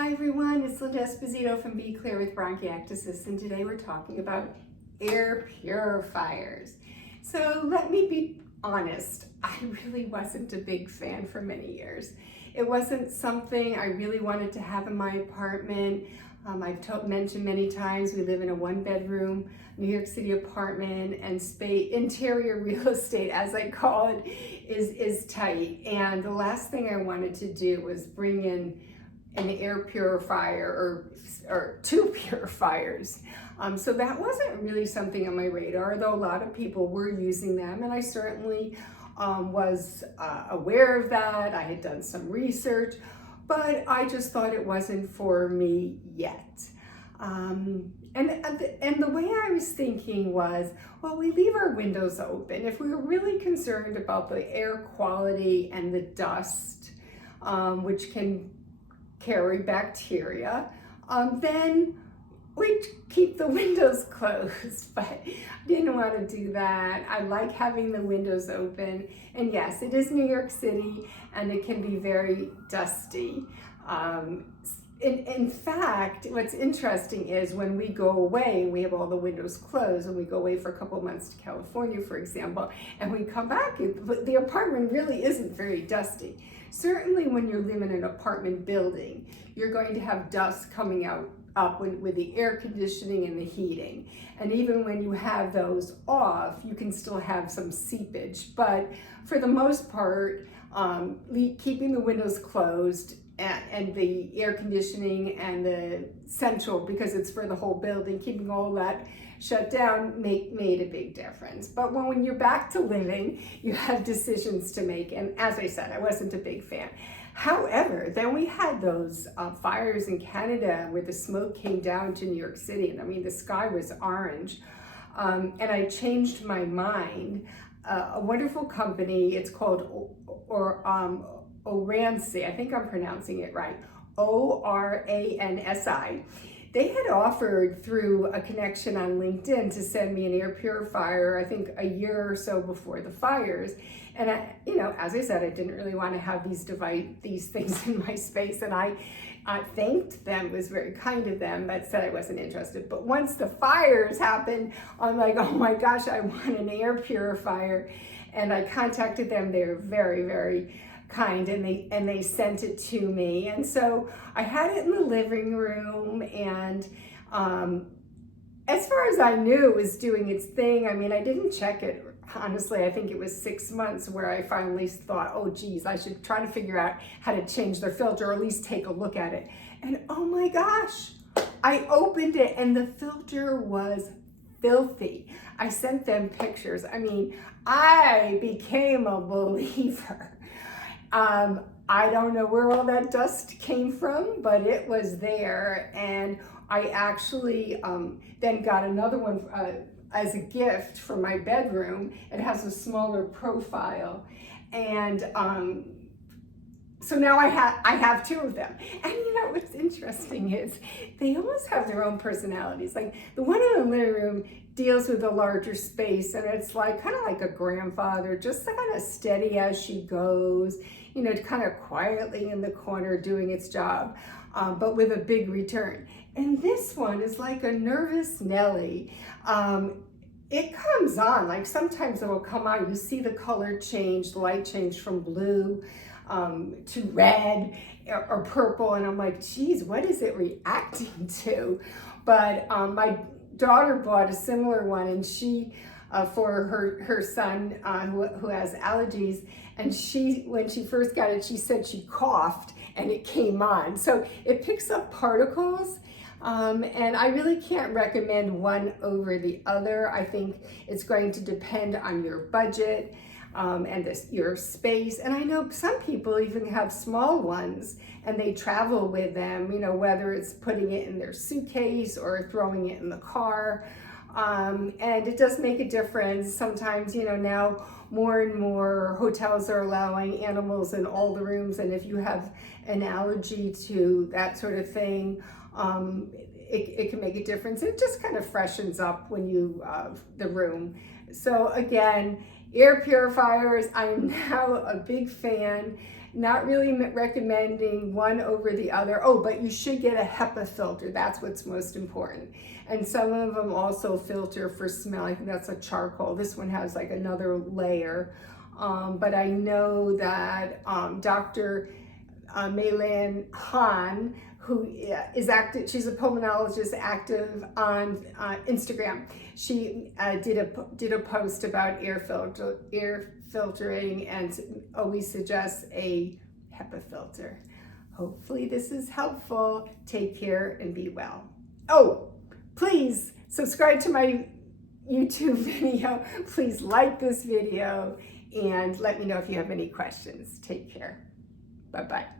Hi everyone, it's Linda Esposito from Be Clear with Bronchiectasis, and today we're talking about air purifiers. So let me be honest, I really wasn't a big fan for many years. It wasn't something I really wanted to have in my apartment. I've mentioned many times we live in a one-bedroom New York City apartment, and interior real estate, as I call it, is tight. And the last thing I wanted to do was bring in an air purifier or two purifiers. So that wasn't really something on my radar, though a lot of people were using them, and I certainly was aware of that. I had done some research, but I just thought it wasn't for me yet. And the way I was thinking was, well, we leave our windows open. If we were really concerned about the air quality and the dust, which can carry bacteria, then we'd keep the windows closed, but I didn't want to do that. I like having the windows open, and yes, it is New York City and it can be very dusty. In fact, what's interesting is when we go away, we have all the windows closed, and we go away for a couple of months to California, for example, and we come back, the apartment really isn't very dusty. Certainly when you live in an apartment building, you're going to have dust coming up with the air conditioning and the heating. And even when you have those off, you can still have some seepage. But for the most part, keeping the windows closed and the air conditioning and the central, because it's for the whole building, keeping all that shut down made a big difference. But when you're back to living, you have decisions to make. And as I said, I wasn't a big fan. However, then we had those fires in Canada where the smoke came down to New York City, and I mean, the sky was orange. And I changed my mind. A wonderful company, it's called Oransi, I think I'm pronouncing it right, Oransi. They had offered through a connection on LinkedIn to send me an air purifier, I think a year or so before the fires. And as I said, I didn't really want to have these things in my space, and I thanked them. It was very kind of them, but said I wasn't interested. But once the fires happened, I'm like, oh my gosh, I want an air purifier. And I contacted them. They were very, very kind, and they sent it to me. And so I had it in the living room, and as far as I knew, it was doing its thing. I mean, I didn't check it. Honestly, I think it was 6 months where I finally thought, oh geez, I should try to figure out how to change the filter, or at least take a look at it. And oh my gosh, I opened it and the filter was filthy. I sent them pictures. I mean, I became a believer. I don't know where all that dust came from, but it was there. And I actually then got another one as a gift for my bedroom. It has a smaller profile. And so now I have two of them. And what's interesting is they almost have their own personalities. Like the one in the living room deals with a larger space, and it's like kind of like a grandfather, just kind of steady as she goes, kind of quietly in the corner doing its job, but with a big return. And this one is like a nervous Nelly. It comes on, like sometimes it will come on, you see the color change, the light change from blue to red or purple, and I'm like, geez, what is it reacting to? But my daughter bought a similar one, and she for her son who has allergies, and when she first got it, she said she coughed and it came on. So it picks up particles, and I really can't recommend one over the other. I think it's going to depend on your budget and your space. And I know some people even have small ones and they travel with them, whether it's putting it in their suitcase or throwing it in the car. And it does make a difference. Sometimes, now more and more hotels are allowing animals in all the rooms. And if you have an allergy to that sort of thing, it can make a difference. It just kind of freshens up when the room. So again, air purifiers, I am now a big fan. not really recommending one over the other. Oh, but you should get a HEPA filter. That's what's most important. And some of them also filter for smell. I think that's a charcoal. This one has like another layer. But I know that Dr. Meilan Han, who is active, she's a pulmonologist active on Instagram. She did a post about air filtering and always suggests a HEPA filter. Hopefully this is helpful. Take care and be well. Oh, please subscribe to my YouTube video. Please like this video and let me know if you have any questions. Take care. Bye-bye.